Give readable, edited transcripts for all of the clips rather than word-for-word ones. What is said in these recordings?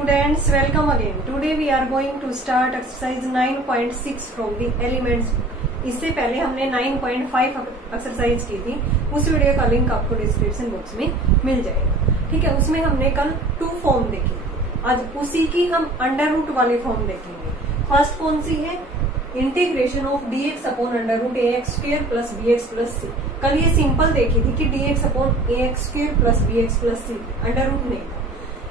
students, welcome again. Today we are going to start exercise 9.6 from the elements. इससे पहले हमने 9.5 exercise की थी, उस वीडियो का लिंक आपको डिस्क्रिप्शन बॉक्स में मिल जाएगा। ठीक है, उसमें हमने कल 2 फॉर्म देखी, आज उसी की हम अंडर रूट वाली फॉर्म देखेंगे। फर्स्ट कौन सी है? Integration of dx upon under root ax square plus bx plus c। कल ये सिंपल देखी थी कि dx upon ax square plus bx plus c, under root नहीं था।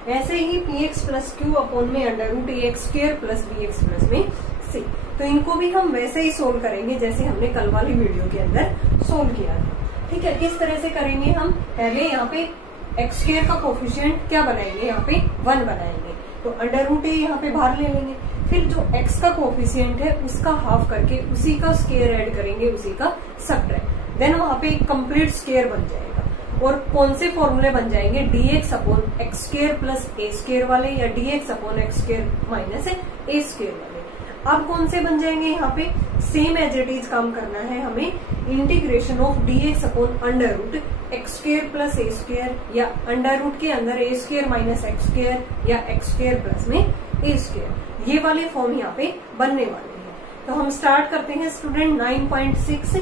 ऐसे ही px प्लस q अपॉन में under root ax square plus bx plus में c। तो इनको भी हम वैसे ही सोल्व करेंगे जैसे हमने कल वाली वीडियो के अंदर सोल्व किया था। ठीक है, किस तरह से करेंगे हम? पहले यहाँ पे एक्स स्क्वायर का कोफिशिएंट क्या बनाएंगे? यहाँ पे 1 बनाएंगे, तो अंडर रूट ए यहाँ पे बाहर ले लेंगे। फिर जो x का कोफिशिएंट है उसका हाफ करके उसी का स्क्वायर ऐड करेंगे, उसी का सबट्रैक्ट, देन वहां पे एक कंप्लीट स्क्वायर बन जाएगा। और कौन से फॉर्मूले बन जाएंगे? dx upon x square plus a square वाले, या dx upon x square minus a square वाले। अब कौन से बन जाएंगे? यहाँ पे सेम एज इट इज काम करना है हमें। Integration of dx upon under root x square plus a square, या अंडर रूट के अंदर a square minus x square, या एक्स स्क्वायर प्लस में ए स्क्वायर, ये वाले फॉर्म यहाँ पे बनने वाले हैं। तो हम स्टार्ट करते हैं स्टूडेंट 9.6।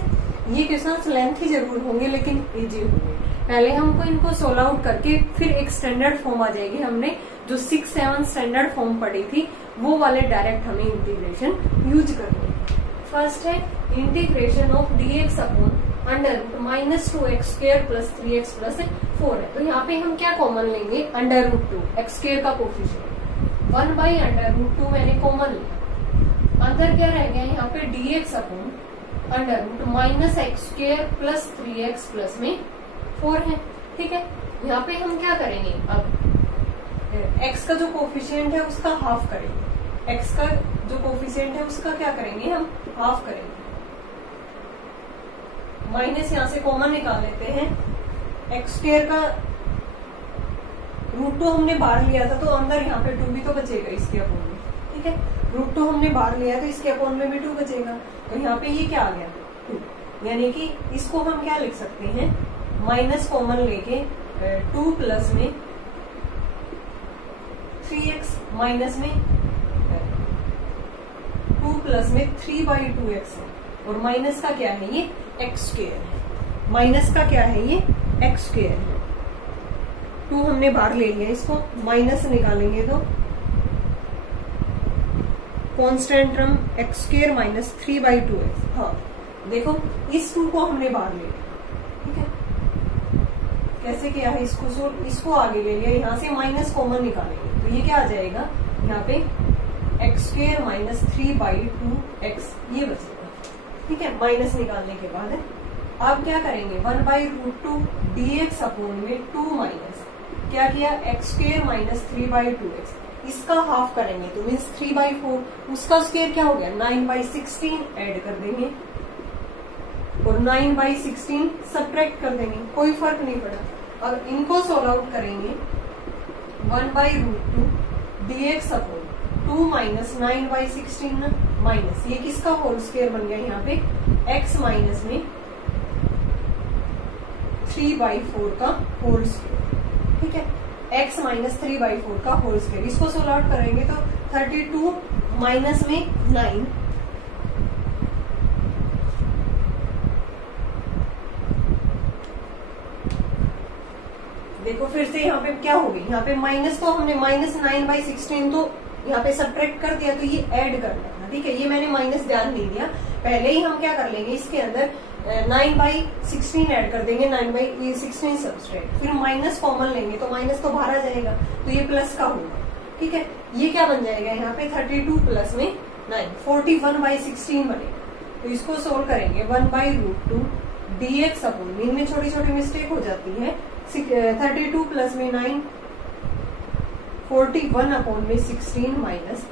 ये क्वेश्चन लेंथी जरूर होंगे लेकिन इजी होंगे। पहले हमको इनको सोल्व आउट करके फिर एक स्टैंडर्ड फॉर्म आ जाएगी। हमने जो 6-7 स्टैंडर्ड फॉर्म पढ़ी थी वो वाले डायरेक्ट हमें इंटीग्रेशन यूज करनी है। फर्स्ट है integration of dx upon under root minus 2x square plus 3x plus 4 है। तो यहाँ पे हम क्या कॉमन लेंगे? अंडर रूट 2 एक्स स्क्वायर का कोफिशिएंट 1 बाई अंडर रूट 2 मैंने कॉमन लिया। अंदर क्या रह गया? यहाँ पे dx upon under root minus x square plus 3x plus में 4 है। ठीक है, यहाँ पे हम क्या करेंगे? अब x का जो कोफिशिएंट है उसका हाफ करेंगे। x का जो कोफिशिएंट है उसका क्या करेंगे? हम हाफ करेंगे। माइनस यहाँ से कॉमन निकाल लेते हैं। एक्स स्क्वायर का रूट 2 हमने बाहर लिया था, तो अंदर यहाँ पे 2 भी तो बचेगा इसके अपोन में। ठीक है, रूट 2 हमने बाहर लिया तो इसके अपोन में भी 2 बचेगा। तो यहाँ पे ये क्या आ गया? 2। यानी कि इसको हम क्या लिख सकते हैं? माइनस कॉमन लेके 2 प्लस में 3x माइनस में 2 प्लस में 3/2x है। और माइनस का क्या है? ये एक्स स्क्वायर है। माइनस का क्या है? ये एक्स स्क्वायर है। 2 हमने बाहर ले लिया, इसको माइनस निकालेंगे तो constant term x square minus 3/2x। हाँ देखो, इस 2 को हमने बाहर ले लिया। ठीक है, कैसे किया है इसको सोल्व? इसको आगे ले लिया, यहाँ से माइनस कॉमन निकालेंगे तो ये क्या आ जाएगा? यहाँ पे एक्स स्क्वायर माइनस 3/2x ये बचेगा। ठीक है, माइनस निकालने के बाद अब क्या करेंगे? 1/√2 dx अपॉन में 2 माइनस क्या किया? एक्स स्क्वायर माइनस 3/2x, इसका हाफ करेंगे तो मीन्स 3/4। उसका स्क्वायर क्या हो गया? 9/16 ऐड कर देंगे और 9/16 सब्ट्रैक्ट कर देंगे, कोई फर्क नहीं पड़ा। अब इनको सोल्व आउट करेंगे। 1/√2 dx अपॉन 2 माइनस 9/16 माइनस ये किसका होल स्क्वायर बन गया? यहाँ पे x माइनस में 3/4 का होल स्क्वायर। ठीक है, x माइनस 3/4 का होल स्क्वायर, इसको सोल्व आउट करेंगे तो 32 माइनस में 9 देखो फिर से यहाँ पे क्या हो गई? यहाँ पे माइनस तो हमने माइनस 9/16 तो यहाँ पे सब्ट्रैक्ट कर दिया, तो ये ऐड करना था। ठीक है, ये मैंने माइनस ध्यान नहीं दिया। पहले ही हम क्या कर लेंगे? इसके अंदर 9/16 ऐड कर देंगे, 9/16 सब्ट्रैक्ट, फिर माइनस कॉमन लेंगे तो माइनस तो बाहर आ जाएगा, तो ये प्लस का होगा। ठीक है, ये क्या बन जाएगा? यहाँ पे 32 प्लस में 9 41/16 बनेगा। तो इसको सोल्व करेंगे। 1/√2 dx अपॉन, इनमें छोटी छोटी मिस्टेक हो जाती है। 32 प्लस में 9 41 अपॉन में 16 माइनस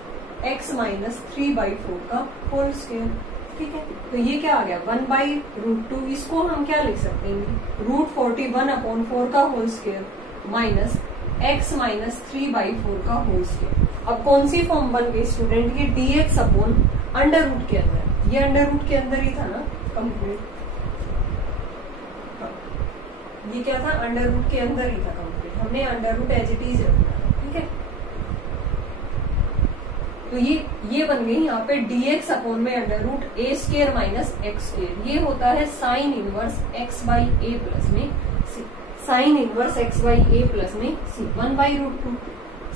x माइनस 3/4 का होल स्क्वायर। ठीक है, तो ये क्या आ गया? 1/√2, इसको हम क्या लिख सकते हैं? √41 अपॉन 4 का whole square minus x minus 3/4 का होल स्क्वायर। अब कौन सी फॉर्म बन गई स्टूडेंट? ये dx अपॉन अंडर रूट के अंदर, ये अंडर रूट के अंदर ही था ना कंप्लीट। ये क्या था? अंडर रूट के अंदर ही था कंप्लीट। हमने under root as it is रखना। ठीक है, तो ये बन गई यहाँ पे dx अपॉन में under root a square minus x square. ये होता है sine inverse x by a plus में c, sine inverse x by a plus में c 1 by root 2।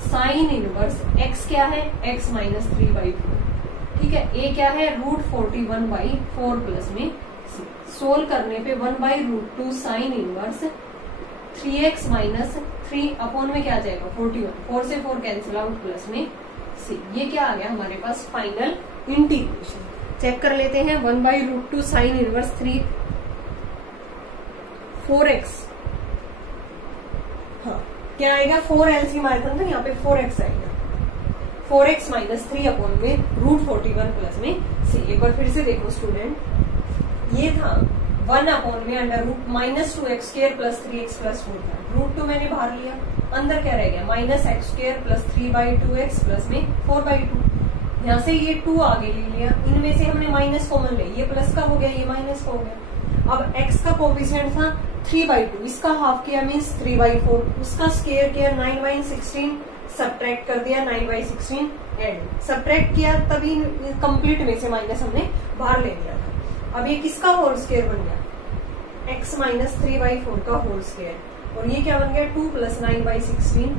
Sine inverse x क्या है, x माइनस 3 बाई 4, ठीक है। a क्या है, रूट 41 बाई 4 प्लस में सी। सोल्व करने पे 1 by root 2 sine inverse 3x minus 3 upon में क्या आ जाएगा 41, 4 से 4 कैंसिल आउट प्लस में सी। ये क्या आ गया हमारे पास फाइनल इंटीग्रेशन। चेक कर लेते हैं 1 by root 2 sine inverse 4x, हाँ क्या आएगा 4 एलसीएम आया था ना, यहाँ पे 4x आएगा, 4x माइनस 3 अपॉन में रूट 41 प्लस में सी। एक बार फिर से देखो स्टूडेंट, ये था 1 अपॉन में under root minus 2x square plus 3x plus 4 था। रूट 2 मैंने बाहर लिया, अंदर क्या रह गया minus x square plus 3 by 2x plus में 4 बाई 2। यहाँ से ये 2 आगे ले लिया, इनमें से हमने माइनस कॉमन ले, ये प्लस का हो गया, ये माइनस का हो गया। अब x का कोफिशिएंट था 3 बाई 2, इसका हाफ किया मीन्स 3 बाई 4, उसका स्क्वायर किया 9 बाई 16, सब्ट्रैक्ट कर दिया 9 बाई 16 एंड सब्ट्रैक्ट किया तभी कंप्लीट में से माइनस हमने बाहर ले लिया था। अब ये किसका होल स्क्वायर बन गया, x माइनस 3 बाई 4 का होल स्क्वायर, और ये क्या बन गया 2 प्लस 9 बाई 16,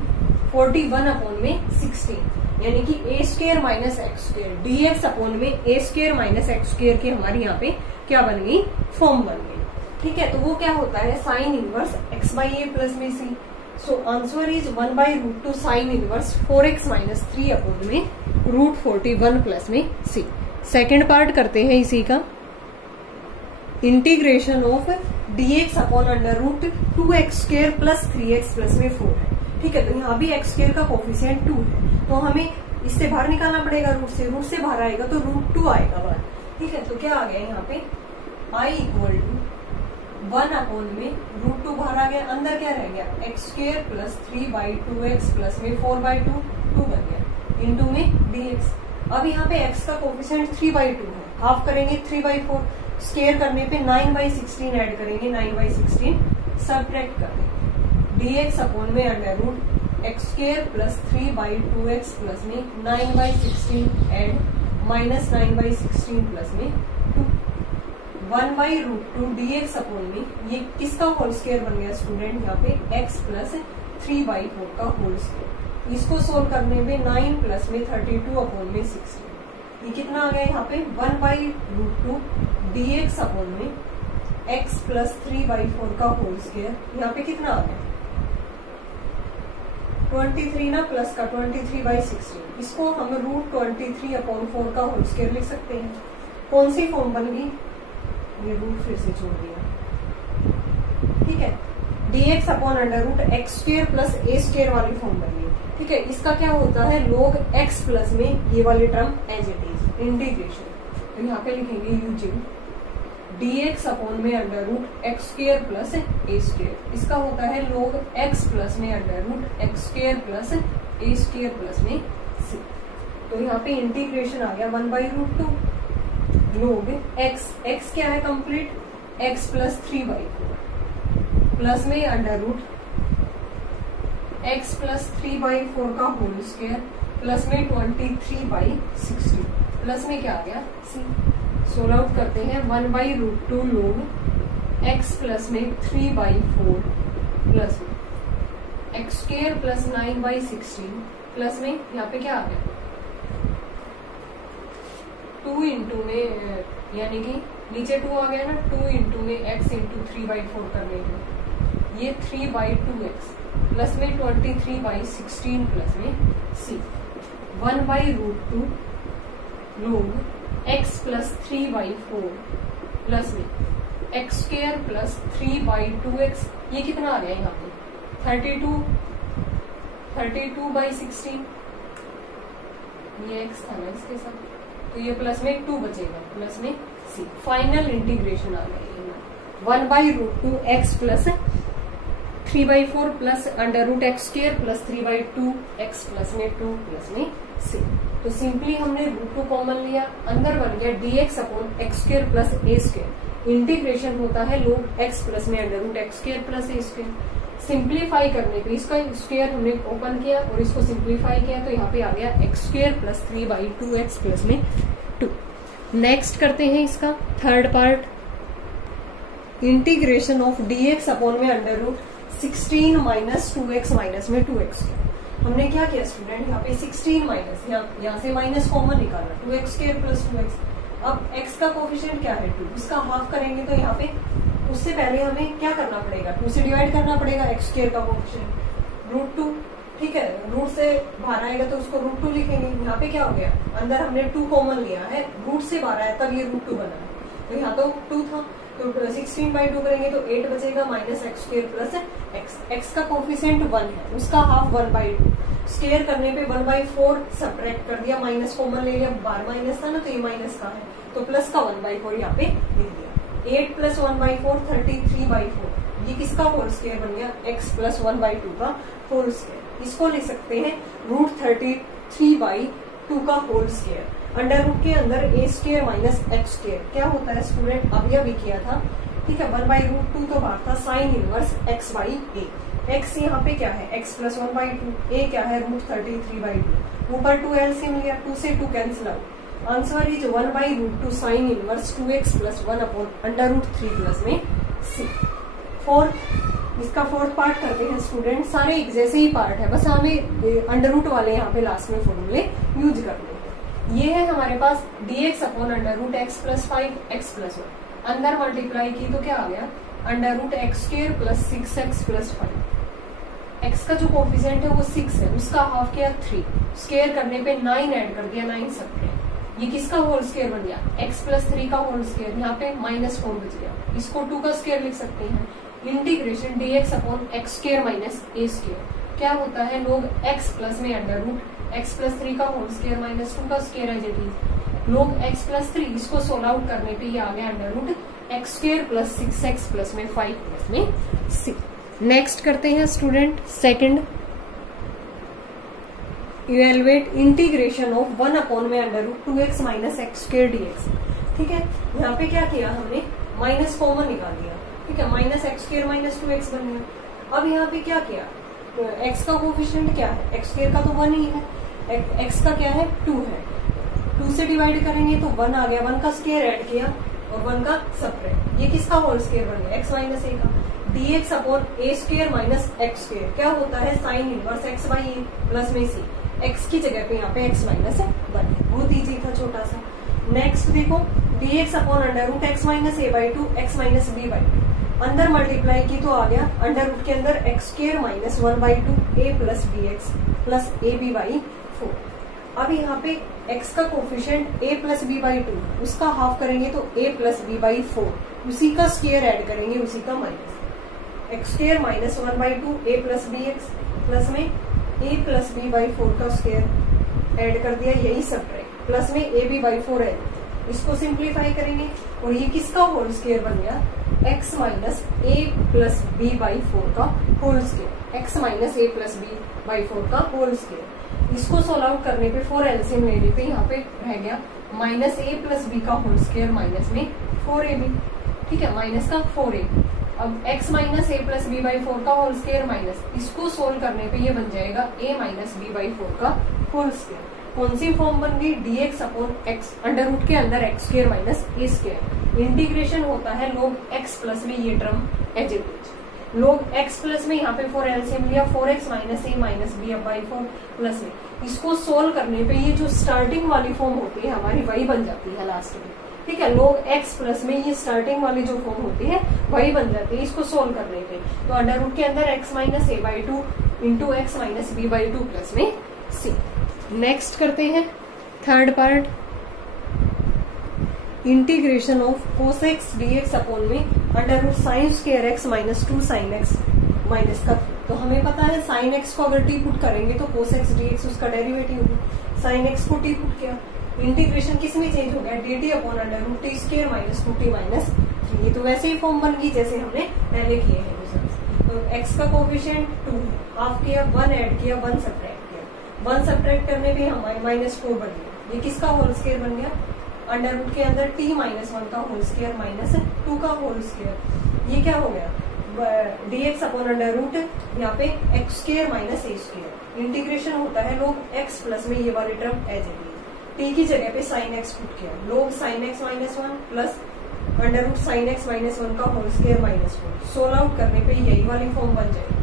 41 अपॉन में 16, यानी कि a square minus x square dx upon में a square minus x square की हमारी यहाँ पे क्या बन गई, फॉर्म बन गई, ठीक है। तो वो क्या होता है sine inverse x by a plus में c. So answer is 1 by root 2 sine inverse 4x minus 3 upon में रूट 41 प्लस में सी। सेकेंड पार्ट करते हैं इसी का, integration of dx upon under root 2x square plus 3x plus में 4 है, ठीक है। तो यहाँ भी x स्क्वायर का कोफिशिएंट 2 है, तो हमें इससे बाहर निकालना पड़ेगा, रूट से बाहर आएगा तो रूट 2 आएगा बाहर, ठीक है। तो क्या आ गया यहाँ पे i इक्वल टू 1 अपॉन में रूट 2 बाहर आ गया, अंदर क्या रह गया x square plus 3 by 2x plus में 4 बाई 2 बन गया, इंटू में dx। अब यहाँ पे x का कोफिशिएंट 3 बाई 2 है, हाफ करेंगे 3 बाई 4, स्क्वायर करने पे 9 बाई 16 ऐड करेंगे, 9 बाई 16 सब्ट्रैक्ट कर देंगे, dx अपॉन में under root x square plus 3 by 2x plus में 9 by 16 and minus 9 by 16 plus में 2, 1 बाई रूट 2 dx अपॉन में ये किसका होल स्क्वायर बन गया स्टूडेंट, यहाँ पे x प्लस 3 बाई 4 का होल स्क्वायर। इसको सोल्व करने में 9 प्लस में 32 अपॉन में 16, ये कितना आ गया यहाँ पे 1 बाई रूट 2 dx अपॉन में x प्लस 3 बाई 4 का होल स्क्वायर। यहाँ पे कितना आ गया 23 ना, प्लस का 23 बाई 16, इसको हम रूट 23 अपॉन 4 का होल स्क्वायर लिख सकते हैं। कौन सी फॉर्म बन गई, ये रूट फिर से छोड़ दिया, ठीक है। dx upon under root x square plus a square वाली फॉर्म बन गई, ठीक है। इसका क्या होता है log x प्लस में ये वाली term as it is integration, तो यहाँ पे लिखेंगे यूजिंग dx अपॉन में under root x square plus a square, इसका होता है log x प्लस में under root x square plus a square plus में सी। तो यहाँ पे इंटीग्रेशन आ गया 1 बाई रूट 2 log x क्या है complete x plus 3 by 4 plus में under root x plus 3 by 4 का होल स्क्वायर प्लस में 23 बाई 16 प्लस में क्या आ गया c। सोल्व आउट करते हैं 1 by root 2 log x plus में 3 बाई 4 प्लस में x square plus 9 by 16 plus में यहाँ पे क्या आ गया 2 इंटू में, यानी कि नीचे 2 आ गया ना, 2 इंटू में x इंटू 3 बाई 4 करने के ये 3 बाई 2x प्लस में 23 बाई 16 प्लस में c। 1 by root 2 log x plus 3 by 4 plus में x square plus 3 by 2x, ये कितना आ गया यहाँ पे 32 बाई 16, ये x था ना इसके साथ, तो ये प्लस में 2 बचेगा प्लस में c। फाइनल इंटीग्रेशन आ गया 1 by root 2 x plus 3 by 4 plus under root x square plus 3 by 2 x plus में 2 प्लस में c। तो सिंपली हमने रूट 2 कॉमन लिया, अंदर बन गया dx upon x square plus a square. Integration होता है log x प्लस में under root x square plus a square. Simplify करने पे इसका स्क्वायर हमने ओपन किया और इसको सिंप्लीफाई किया तो यहाँ पे आ गया x square plus 3/2x plus में 2। नेक्स्ट करते हैं इसका third part, integration of dx upon में under root 16 minus 2x minus में 2x। हमने क्या किया स्टूडेंट, यहाँ पे 16 माइनस, यहाँ से माइनस कॉमन निकाला, 2x स्क्वायर प्लस 2x। अब x का कोफिशिएंट क्या है 2, इसका हाफ करेंगे तो यहाँ पे उससे पहले हमें क्या करना पड़ेगा, 2 से डिवाइड करना पड़ेगा x स्क्वायर का कोफिशिएंट √2। ठीक है, रूट से बाहर आएगा तो उसको √2 लिखेंगे। यहाँ पे क्या हो गया, अंदर हमने 2 कॉमन लिया है, रूट से बाहर आया तब ये √2 बना है, तो यहाँ तो 2 था तो 16/2 करेंगे तो 8 बचेगा minus x square plus x का कोफिशिएंट 1 है, उसका हाफ 1/2 स्क्वायर करने पे 1/4 सब्ट्रैक्ट कर दिया, माइनस कॉमन ले लिया, बार माइनस था ना तो ये माइनस का है तो प्लस का 1/4 यहाँ पे लिख दिया। 8 प्लस 1/4 33/4, ये किसका होल स्क्वायर बन गया, x प्लस 1/2 का होल स्क्वायर। इसको लिख सकते हैं √33/2 का होल स्क्वायर। अंडर रूट के अंदर a square minus x square क्या होता है स्टूडेंट, अभी किया था। ठीक है, 1/√2 तो बाहर था, साइन इनवर्स x/a। x यहाँ पे क्या है, x प्लस 1/2, a क्या है √33/2, ऊपर 2 एलसीएम लिया, 2 से 2 cancel out, answer is 1/√2 sine inverse 2x plus 1 upon अंडर√3 प्लस में c। इसका फोर्थ पार्ट करते हैं स्टूडेंट, सारे एक जैसे ही पार्ट है, बस हमें अंडर रूट वाले यहाँ पे लास्ट में फॉर्मूले यूज करने हैं। ये है हमारे पास dx upon under root x plus 5x plus 1, अंदर मल्टीप्लाई की तो क्या आ गया, under root x square plus 6x plus 5। x का जो कोफिशिएंट है वो 6 है, उसका हाफ किया 3, स्क्वायर करने पे 9 ऐड कर दिया, 9 सब्ट्रैक्ट, ये किसका होल स्क्वायर बन गया, x प्लस 3 का होल स्क्वायर, यहाँ पे -4 बच गया, इसको 2 का स्क्वायर लिख सकते हैं। Integration dx upon x square minus a square क्या होता है, लोग x प्लस में अंडर रूट x प्लस 3 का होल स्क्वायर माइनस 2 का square as it is, log x plus 3 इसको सोल्व आउट करने पे ये आ गया under root x square plus 6x plus में 5 प्लस में 6। नेक्स्ट करते हैं student second, evaluate integration of 1 upon में under root 2x minus x square dx। ठीक है, यहाँ पे क्या किया हमने, माइनस कॉमन निकाल दिया। ठीक है, minus x square minus 2x बन गया। अब यहाँ पे क्या किया, तो x का कोफिशिएंट क्या है, एक्स स्क्वायर का तो 1 ही है, x का क्या है 2 है, 2 से डिवाइड करेंगे तो 1 आ गया, 1 का स्क्वायर ऐड किया और 1 का सब्ट्रैक्ट, ये किसका होल स्क्वायर बन गया, x माइनस a का। dx upon a square minus x square क्या होता है, साइन इनवर्स x/a प्लस में c, x की जगह पे यहाँ पे x माइनस 1, बहुत ईजी था, छोटा सा। नेक्स्ट देखो, dx upon under root x minus a/2 x minus b/2, अंदर मल्टीप्लाई की तो आ गया अंडर रूट के अंदर x square minus 1/2 a plus bx plus ab/4। अब यहाँ पे x का कोफिशिएंट a प्लस b/2, उसका हाफ करेंगे तो a प्लस b/4, उसी का स्क्वायर ऐड करेंगे, उसी का minus, x square minus 1/2 a plus bx plus में a प्लस b/4 का स्क्वायर ऐड कर दिया, यही सब्ट्रैक्ट, प्लस में ab/4 है, इसको सिंप्लीफाई करेंगे और ये किसका होल स्क्वायर बन गया, x minus a plus b/4 का whole square, x minus a plus b/4 का होल स्क्वायर। इसको सोल्व आउट करने पे 4 एलसीएम लेने पे यहाँ पे रह गया माइनस a प्लस b का होल स्क्वायर माइनस में 4ab। ठीक है, माइनस का 4a, अब x minus a plus b/4 का होल स्क्वायर माइनस, इसको सोल्व करने पे ये बन जाएगा a माइनस b/4 का होल स्क्वायर। कौन सी फॉर्म बन गई, dx upon x under root के अंदर x square minus a square, integration होता है लोग x प्लस में, ये term as it is, log x plus में यहाँ पे 4 एलसीएम लिया, 4x minus a minus b/4 plus में, इसको सोल्व करने पे ये जो स्टार्टिंग वाली फॉर्म होती है हमारी वही बन जाती है लास्ट में। ठीक है, लोग x प्लस में ये स्टार्टिंग वाली जो फॉर्म होती है वही बन जाती है, इसको सोल्व करने पे तो अंडर रूट के अंदर x minus a/2 into x minus b/2 plus में c। नेक्स्ट करते हैं third part, integration of cosec x dx upon में under root sine square x minus 2 sine x minus का। तो हमें पता है साइन x को अगर टी पुट करेंगे तो कोसेक्स dx उसका डेरिवेटिव होगा, साइन x को टी पुट किया, इंटीग्रेशन किस में चेंज हो गया, dt upon under root t square minus 2t minus 3, ये तो वैसे ही फॉर्म बन गई जैसे हमने पहले किए हैं। तो x का कोफिशिएंट 2, हाफ किया, 1 ऐड किया, 1 सब्ट्रैक्ट किया, 1 सब्ट्रैक्ट करने पे हमारे -4 बन गया, ये किसका होल स्क्वायर बन गया, अंडर रूट के अंदर t माइनस 1 का होल स्क्वायर माइनस 2 का होल स्क्वायर, ये क्या हो गया dx अपॉन अंडर रूट यहाँ पे x square minus a square, integration होता है लोग एक्स प्लस में ये वाली term as it is, t की जगह पे साइन एक्स पुट किया, log sine x minus one plus under root sine x minus one का whole square minus one, solve out करने पे यही वाली फॉर्म बन जाएगी।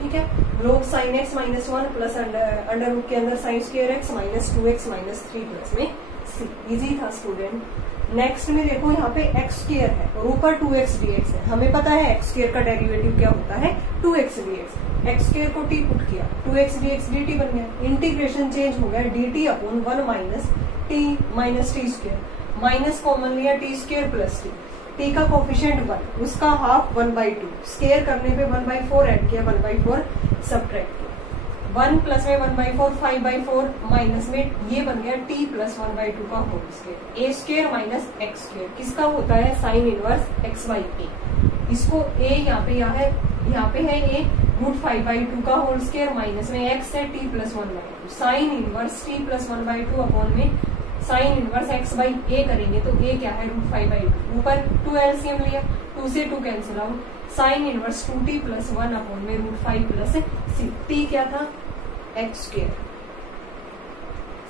ठीक है, लोग sine x minus one plus under root के अंदर sine square x minus 2x minus 3 plus में सी। इजी था स्टूडेंट। नेक्स्ट में देखो यहाँ पे एक्स स्क्र है और ऊपर 2x dx है, हमें पता है एक्स स्क्र का डेरिवेटिव क्या होता है 2x dx, एक्स स्क्र को t पुट किया 2x dx dt बन गया, इंटीग्रेशन चेंज हो गया dt upon 1 minus t minus T square, minus common लिया टी स्क्र प्लस टी का कोफिशिएंट 1, उसका हाफ 1/2, स्क्वायर करने पे 1/4 ऐड किया, 1/4 सब्ट्रैक्ट किया, 1 प्लस में 1/4 5/4 माइनस में ये बन गया t प्लस 1/2 का whole square, a square minus x square किसका होता है sine inverse x by a, इसको a यहाँ पे है a रूट 5/2 का होल स्क्वायर माइनस में x है t plus 1/2, sine inverse t plus 1/2 upon में sine inverse x by a करेंगे तो a क्या है रूट 5/2, ऊपर 2 एलसीएम लिया 2 से 2 cancel out, sine inverse 2t plus 1 upon में रूट 5 प्लस c, t क्या था x square,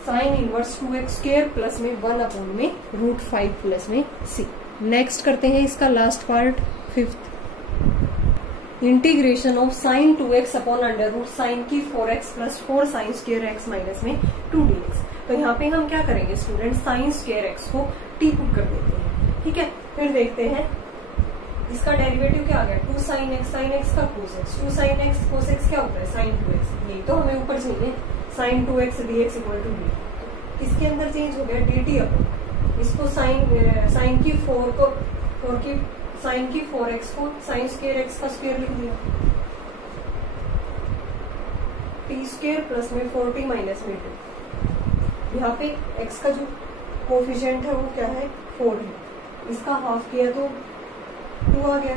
sine inverse 2x square plus में 1 अपॉन में रूट 5 प्लस में c। नेक्स्ट करते हैं इसका last part, fifth, integration of sine 2x upon under root sine की 4x plus 4 sine square x minus में 2 dx। तो यहाँ पे हम क्या करेंगे स्टूडेंट, साइन स्क्र एक्स को t पुट कर देते हैं। ठीक है, फिर देखते हैं इसका डेरिवेटिव क्या आ गया 2 साइन एक्स का cos x, 2 sine x cos x क्या होता है साइन 2x, यही तो हमें ऊपर चाहिए sine 2x dx equal to d, इसके अंदर चेंज हो गया dt अपॉन, इसको साइन की 4x को साइन स्क्र एक्स का स्क्वायर लिख दिया, टी स्क्र प्लस में 4t माइनस में 2, यहाँ पे x का जो कोफिशिएंट है वो क्या है 4 है, इसका हाफ किया तो 2 आ गया,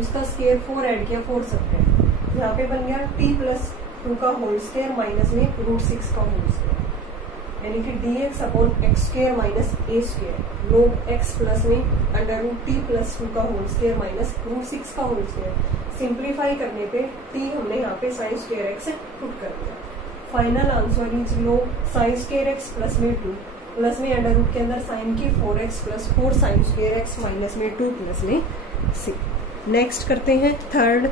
उसका स्क्वायर 4 ऐड किया 4 सब्ट्रैक्ट, यहाँ पे बन गया t प्लस 2 का होल स्क्वायर माइनस में रूट 6 का होल स्क्वायर, यानी कि dx upon x square minus a square, log x plus में अंडर रूट t प्लस 2 का होल स्क्वायर माइनस रूट 6 का होल स्क्वायर, सिंप्लीफाई करने पे t हमने यहाँ पे साइन स्क्वायर एक्स पुट कर दिया, फाइनल आंसर इज लोग साइन स्क्वायर एक्स प्लस में 2 प्लस में अंडर रूट के अंदर साइन की 4x plus 4 sine square x minus में 2 प्लस में c। नेक्स्ट करते हैं third,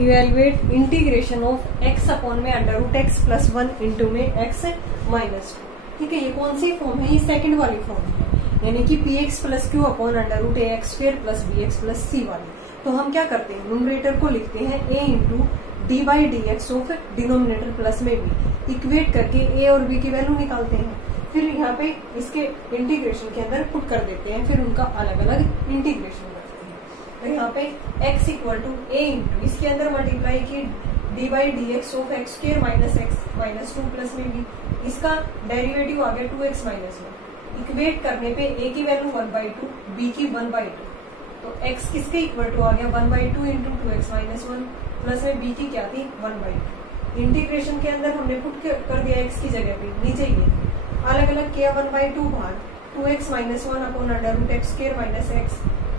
evaluate integration of x upon में under root x plus 1 into में x माइनस 2। ठीक है, ये कौन सी फॉर्म है, ये सेकंड वाली फॉर्म है, यानी कि px plus q upon under root ax square plus bx plus c वाली। तो हम क्या करते हैं, न्यूमरेटर को लिखते हैं a into d by d x of denominator plus में b, इक्वेट करके a और b की वैल्यू निकालते हैं, फिर यहाँ पे इसके इंटीग्रेशन के अंदर पुट कर देते हैं, फिर उनका अलग अलग इंटीग्रेशन करते हैं। तो यहाँ पे x equal to a into इसके अंदर मल्टीप्लाई की d by d x of x square minus x minus 2 plus में b, इसका डेरिवेटिव आ गया 2x माइनस 1, इक्वेट करने पे a की वैल्यू 1/2 b की 1/2, तो x किसके इक्वल टू आ गया 1/2 इंटू 2x माइनस 1 प्लस में b की क्या थी 1/2, इंटीग्रेशन के अंदर हमने पुट कर दिया x की जगह पे, नीचे ये अलग अलग किया 1/2 बाहर 2x minus 1 upon under root x square minus x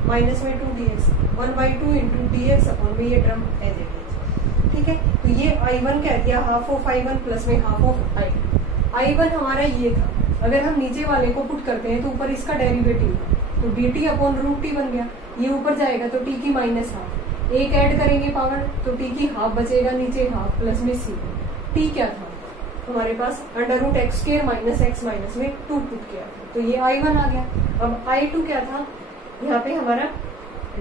minus में 2 dx 1/2 इंटू dx अपॉन में ये टर्म एज इट इज। ठीक है, तो ये I1 कह दिया हाफ ऑफ I1 प्लस में हाफ ऑफ I1 हमारा ये था, अगर हम नीचे वाले को पुट करते हैं तो ऊपर इसका डेरिवेटिव तो dt अपॉन रूट t बन गया, ये ऊपर जाएगा तो t की माइनस हाफ, एक ऐड करेंगे पावर तो t की हाफ बचेगा, नीचे हाफ प्लस में c, t क्या था हमारे पास under root x square minus x minus में 2 पुट किया, तो ये I1 आ गया। अब I2 क्या था, यहाँ पे हमारा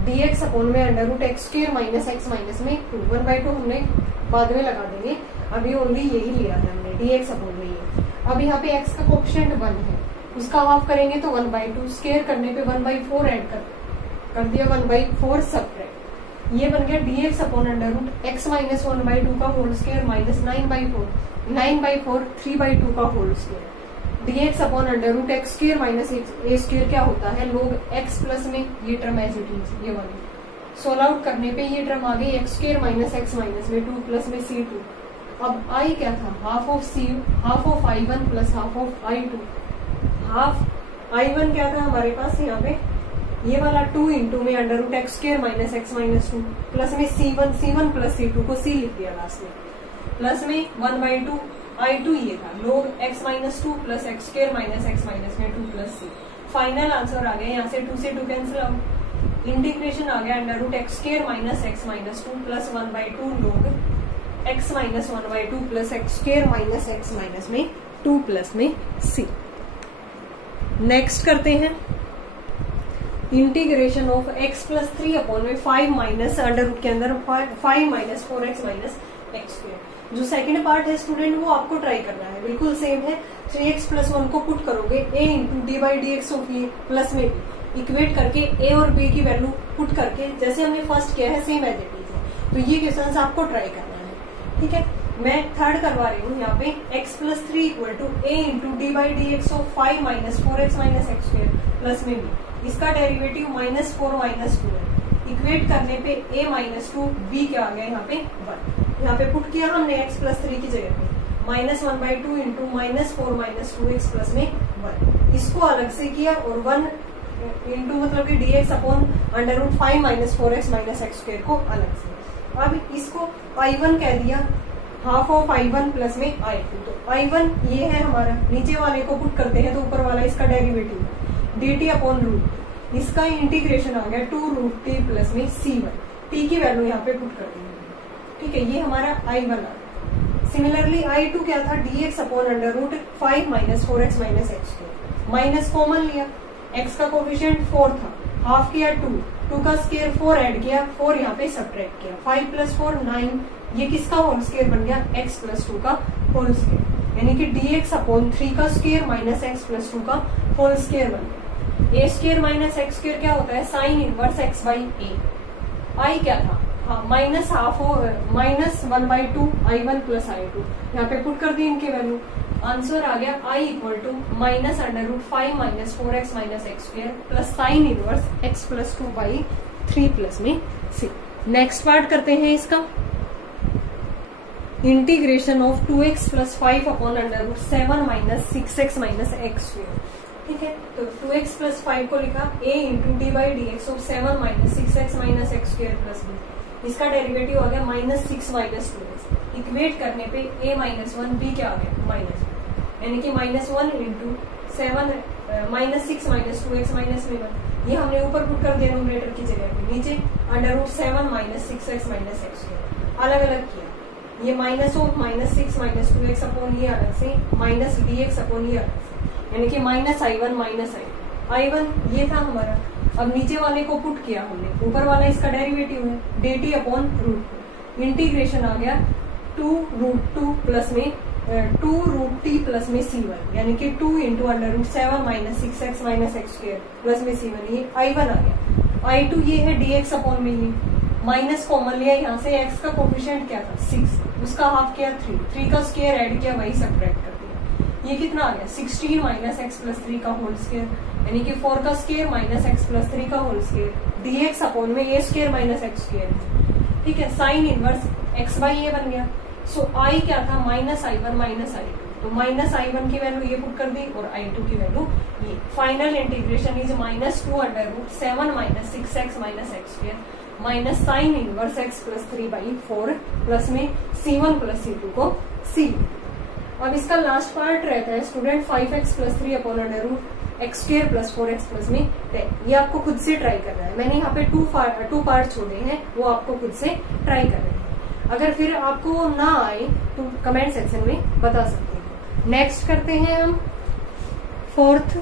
dx अपॉन में under root x square minus x minus में 2, 1/2 हमने बाद में लगा देंगे, अभी ओनली यही लिया है हमने dx अपॉन में ये। अब यहाँ पे x का कोएफिशिएंट 1 है, उसका हाफ करेंगे तो 1/2, स्क्वायर करने पे 1/4 ऐड कर दिया 1/4 सब्ट्रैक्ट, ये बन गया dx upon under root x minus 1/2 का होल स्क्वायर माइनस 9/4 3/2 का whole square, dx upon under root x square minus a square क्या होता है लोग x प्लस में ये टर्म एज इट इज, ये वाली सोल्व आउट करने पे ये टर्म आ गई x square minus x minus में 2 प्लस में c2। अब I क्या था half of I1 plus half of I2, half I1 क्या था हमारे पास यहाँ पे ये वाला 2 इंटू में under root x square minus x minus 2 plus में C1 प्लस C2 को C लिख दिया लास्ट में, प्लस में 1/2 I2 ये था log x minus 2 plus x square minus x minus में 2 प्लस C। फाइनल आंसर आ गया, यहाँ से 2 से 2 कैंसिल आउट, इंटीग्रेशन आ गया under root x square minus x minus 2 plus 1/2 log x minus 1/2 plus x square minus x minus में 2 plus में C। नेक्स्ट करते हैं integration of x plus 3 upon में 5 माइनस अंडर रूट के अंदर 5 minus 4x minus x square. जो second part है student वो आपको ट्राई करना है, बिल्कुल सेम है। 3x प्लस 1 को पुट करोगे a into d by d x of A plus में b इक्वेट करके a और b की वैल्यू पुट करके जैसे हमने फर्स्ट किया है सेम एज इट इज है। तो ये क्वेश्चन आपको ट्राई करना है, ठीक है। मैं थर्ड करवा रही हूँ यहाँ पे x plus 3 equal to a into d by d x of 5 minus 4x minus x square plus में b, इसका डेरिवेटिव -4 माइनस 2 है। इक्वेट करने पे a माइनस 2 b क्या आ गया यहाँ पे 1। यहाँ पे पुट किया हमने x प्लस 3 की जगह पे -1/2 इंटू -4 माइनस 2x प्लस में 1, इसको अलग से किया और 1 इंटू मतलब कि dx upon under root 5 minus 4x minus x square को अलग से। अब इसको I1 कह दिया, हाफ ऑफ I1 प्लस में I2। तो I1 ये है हमारा, नीचे वाले को पुट करते हैं तो ऊपर वाला इसका डेरिवेटिव dt अपॉन रूट, इसका इंटीग्रेशन आ गया 2 रूट t प्लस में C1, t की वैल्यू यहाँ पे पुट कर देंगे, ठीक है। ये हमारा I1 आ गया। सिमिलरली I2 क्या था, dx upon under root 5 minus 4x minus x square, minus common लिया, x का कोफिशिएंट 4 था, हाफ किया 2 का स्क्वायर 4 ऐड किया, 4 यहाँ पे सब्ट्रैक्ट किया, 5 प्लस 4 9, ये किसका होल स्क्वायर बन गया x प्लस 2 का होल स्क्वायर, यानी कि dx अपॉन 3 का स्क्वायर माइनस एक्स प्लस 2 का होल स्क्वायर बन गया। ए स्क्वायर माइनस एक्स स्क्वायर क्या होता है, साइन इनवर्स x बाई ए। आई क्या था, हाँ minus half minus 1/2 I1 plus I2, यहाँ पे पुट कर दी इनके वैल्यू, आंसर आ गया I equal to minus under root 5 minus 4x minus x square plus sine inverse x plus 2/3 plus में C। नेक्स्ट पार्ट करते हैं इसका, integration of 2x plus 5 upon under root 7 minus 6x minus x square, ठीक है। तो 2x plus 5 को लिखा a into d by d x of 7 minus 6x minus x square plus b, इसका derivative आ गया -6 माइनस 2x। इक्वेट करने पे a माइनस 1 b क्या आ गया -1, यानी कि -1 into 7 minus 6 minus 2x minus में 1, ये हमने ऊपर पुट कर दिया न्यूमरेटर की जगह पे, नीचे under root 7 minus 6x minus x square अलग अलग किया, ये minus of -6 minus 2x upon ये अलग से, माइनस dx अपॉन ये अलग से, यानी कि -I1 माइनस I1 ये था हमारा। अब नीचे वाले को पुट किया हमने, ऊपर वाला इसका डेरिवेटिव है dt अपॉन रूट, इंटीग्रेशन आ गया 2 रूट 2 प्लस में 2 रूट t प्लस में C1, यानी कि 2 into under root 7 minus 6x minus x square plus में C1, ये I1 आ गया। I2 ये है dx अपॉन में, ये माइनस कॉमन लिया, यहाँ से x का कोफिशिएंट क्या था 6, उसका हाफ किया 3 का स्क्वायर ऐड किया, वही सब्ट्रैक्ट कर दिया, ये कितना आ गया 16 माइनस एक्स प्लस 3 का होल स्क्वायर, यानी कि 4 का स्क्वायर माइनस एक्स प्लस 3 का होल स्क्वायर, dx अपॉन में a square minus x square, ठीक है। Sine inverse x by a बन गया। सो I क्या था -I1 माइनस I2, तो -I1 की वैल्यू ये पुट कर दी और I2 की वैल्यू ये। Final integration is -2 under root 7 minus 6x minus x square minus sine inverse x plus 3/4 plus में C1 प्लस C2 को C। अब इसका लास्ट पार्ट रहता है student 5x plus 3 upon under root x square plus 4x plus में 10। ये आपको खुद से ट्राई करना है, मैंने यहाँ पे 2 पार्ट छोड़े हैं, वो आपको खुद से ट्राई करना है। अगर फिर आपको ना आए तो कमेंट सेक्शन में बता सकते हैं। नेक्स्ट करते हैं हम fourth,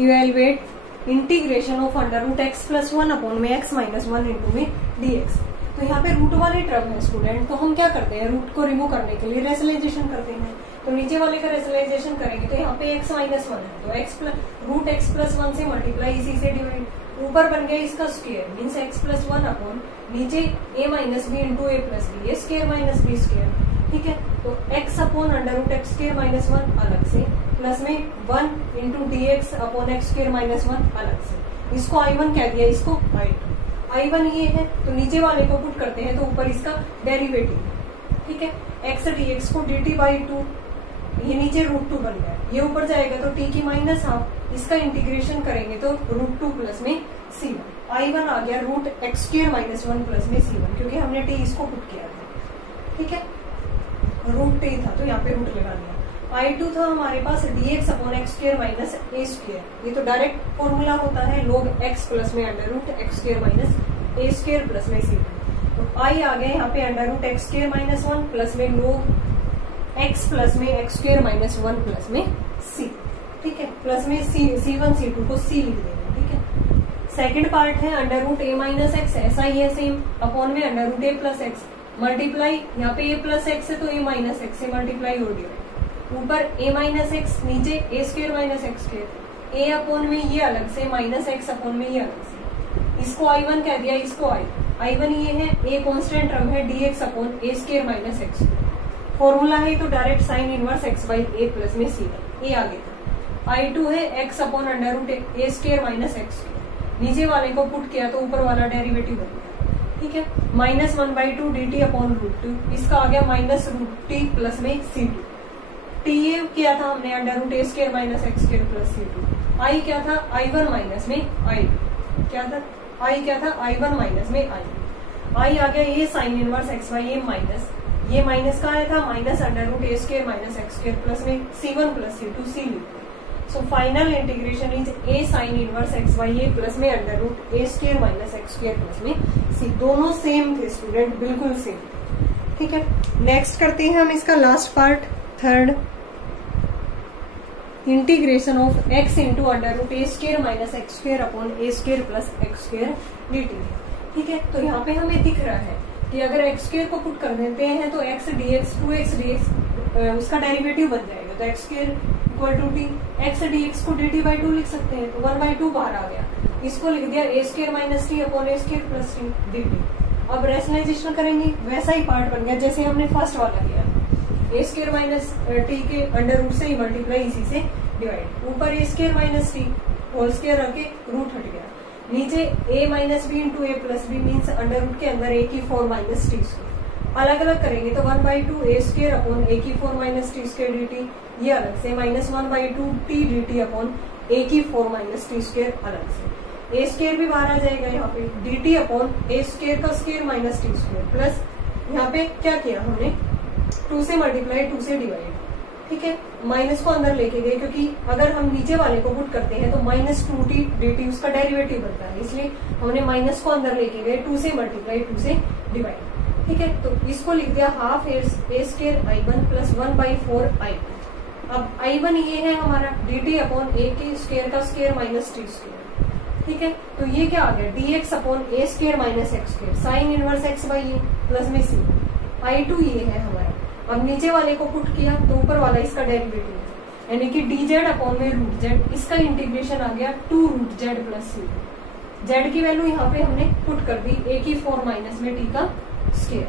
evaluate integration of under root x plus 1 upon में x माइनस 1 इंटू में dx। तो यहाँ पे रूट वाले टर्म है स्टूडेंट, तो हम क्या करते हैं, रूट को रिमूव करने के लिए रेशनलाइजेशन करते हैं। तो नीचे वाले का रेशनलाइजेशन करेंगे तो यहाँ पे x माइनस 1 है, तो रूट एक्स प्लस 1 से मल्टीप्लाई, इसी से डिवाइड, ऊपर बन गया इसका square means x plus 1 upon नीचे a minus b into a plus b, ये स्क्वायर माइनस बी स्क्वायर, ठीक है। तो x upon under root x square minus 1 अलग से, प्लस में 1 into d x upon x square minus 1 अलग से, इसको I1 कह दिया, इसको I1 ये है। तो नीचे वाले को पुट करते हैं तो ऊपर इसका डेरिवेटिव, ठीक है, x dx को dt बाई 2 ये नीचे √2 बन गया, ये ऊपर जाएगा तो t की माइनस हाफ, इसका इंटीग्रेशन करेंगे तो √2 प्लस में c1, I1 आ गया √x² - 1 प्लस में c1, क्योंकि हमने t इसको पुट किया था, ठीक है, √t था तो यहाँ पे रूट लगा दिया। I2 था हमारे पास dx/x² - a², ये तो डायरेक्ट फॉर्मूला होता है log x प्लस में √x² - a² प्लस में c1, तो I आ गया यहाँ पे √x² - 1 प्लस में log x प्लस में x² - 1 प्लस में c, ठीक है, प्लस में c1 c2 को c लिख देंगे, ठीक है। सेकंड पार्ट है √a - x, ऐसा ही है सेम, अपॉन में √a + x, मल्टीप्लाई, यहाँ पे a + x है तो a - x से मल्टीप्लाई हो डिवाइड, ऊपर a - x, नीचे a² - x², a अपॉन में ये अलग से, -x अपॉन में ये अलग से, इसको I1 कह दिया, इसको I1 ये है, a कांस्टेंट टर्म है dx/a² - x, फॉर्मूला है तो direct sine inverse x/a plus में c1, a आगे था। I2 है x अपॉन √a² - x², नीचे वाले को पुट किया तो ऊपर वाला डेरिवेटिव बन गया, ठीक है, -1/2 dt अपॉन √2, इसका आ गया -√t प्लस में c2, t ये किया था हमने √a² - x² plus c2, I क्या था I1 माइनस में I2, क्या था I क्या था I1 माइनस में I आ गया ये साइन इनवर्स x/a माइनस, ये माइनस का आया था -√a² - x² प्लस में c1 प्लस c2 c लिखते, so final integration is a sine inverse x/a plus में √a² - x² प्लस में c, दोनों सेम थे स्टूडेंट, बिल्कुल सेम, ठीक है। नेक्स्ट करते हैं हम इसका last part, third, integration of x into √a² - x² upon a² plus x² dt, ठीक है। तो यहाँ पे हमें दिख रहा है कि अगर x² को पुट कर देते हैं तो x dx 2x dx उसका डेरिवेटिव बन जाएगा, तो x² = t, x dx को dt/2 लिख सकते हैं, तो 1/2 बाहर आ गया, इसको लिख दिया a² - t upon a² plus t dt। अब रेशनलाइजेशन करेंगे, वैसा ही पार्ट बन गया जैसे हमने फर्स्ट वाला किया, a² - t के अंडर रूट से ही मल्टीप्लाई, इसी से डिवाइड, ऊपर a² - t होल स्क्वायर रख के रूट हट गया, नीचे a - b into a plus b means under root के अंदर a की 4 - t², अलग अलग करेंगे तो 1/2 a² अपॉन a की 4 - t² dt, ये अलग से, -1/2 t dt अपॉन a की 4 - t² अलग से, a² भी बाहर आ जाएगा यहाँ पे, dt अपॉन a² का स्क्वायर माइनस t², प्लस यहाँ पे क्या किया हमने 2 से मल्टीप्लाई 2 से डिवाइड, ठीक है, माइनस को अंदर लेके गए, क्योंकि अगर हम नीचे वाले को पुट करते हैं तो -2t dt उसका डेरिवेटिव बनता है, इसलिए हमने माइनस को अंदर लेके गए, 2 से मल्टीप्लाई 2 से डिवाइड, ठीक है। तो इसको लिख दिया half a² I1 plus 1/4 I2। अब I1 ये है हमारा dt अपॉन a के स्क्वायर का स्क्वायर माइनस t², ठीक है, तो ये क्या आ गया dx upon a² - x² sine inverse x/a plus में c, I2 ये है हमारा। अब नीचे वाले को पुट किया तो ऊपर वाला इसका डेरिवेटिव है, यानी कि dz अपॉन में √z, इसका इंटीग्रेशन आ गया 2√z प्लस c, z की वैल्यू यहाँ पे हमने पुट कर दी a की 4 माइनस में t का स्क्वायर,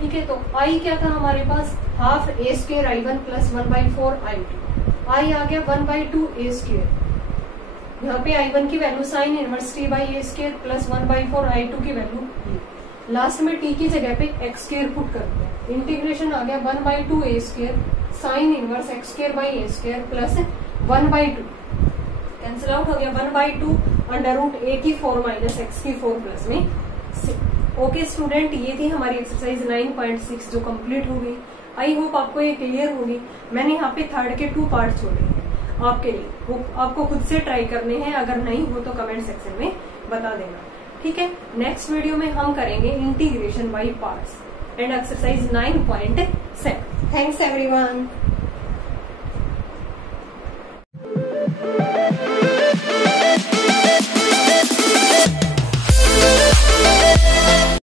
ठीक है। तो I क्या था हमारे पास half a² I1 plus 1/4 I2, I आ गया 1/2 a², यहाँ पे I1 की value sine inverse t/a² plus 1/4 I2 की वैल्यू, लास्ट में t की जगह पे x² पुट कर दिया, इंटीग्रेशन आ गया 1/2 a² sine inverse x²/a² plus 1/2, cancel out हो गया 1/2 अंडर रूट a की 4 माइनस x की 4 प्लस में c। ओके स्टूडेंट, ये थी हमारी एक्सरसाइज 9.6 जो कंप्लीट हो गई। आई होप आपको ये क्लियर होगी। मैंने यहाँ पे थर्ड के 2 पार्ट छोड़े हैं आपके लिए, वो आपको खुद से ट्राई करने हैं, अगर नहीं हो तो कमेंट सेक्शन में बता देना, ठीक है। नेक्स्ट वीडियो में हम करेंगे integration by parts and exercise 9.7। Thanks everyone.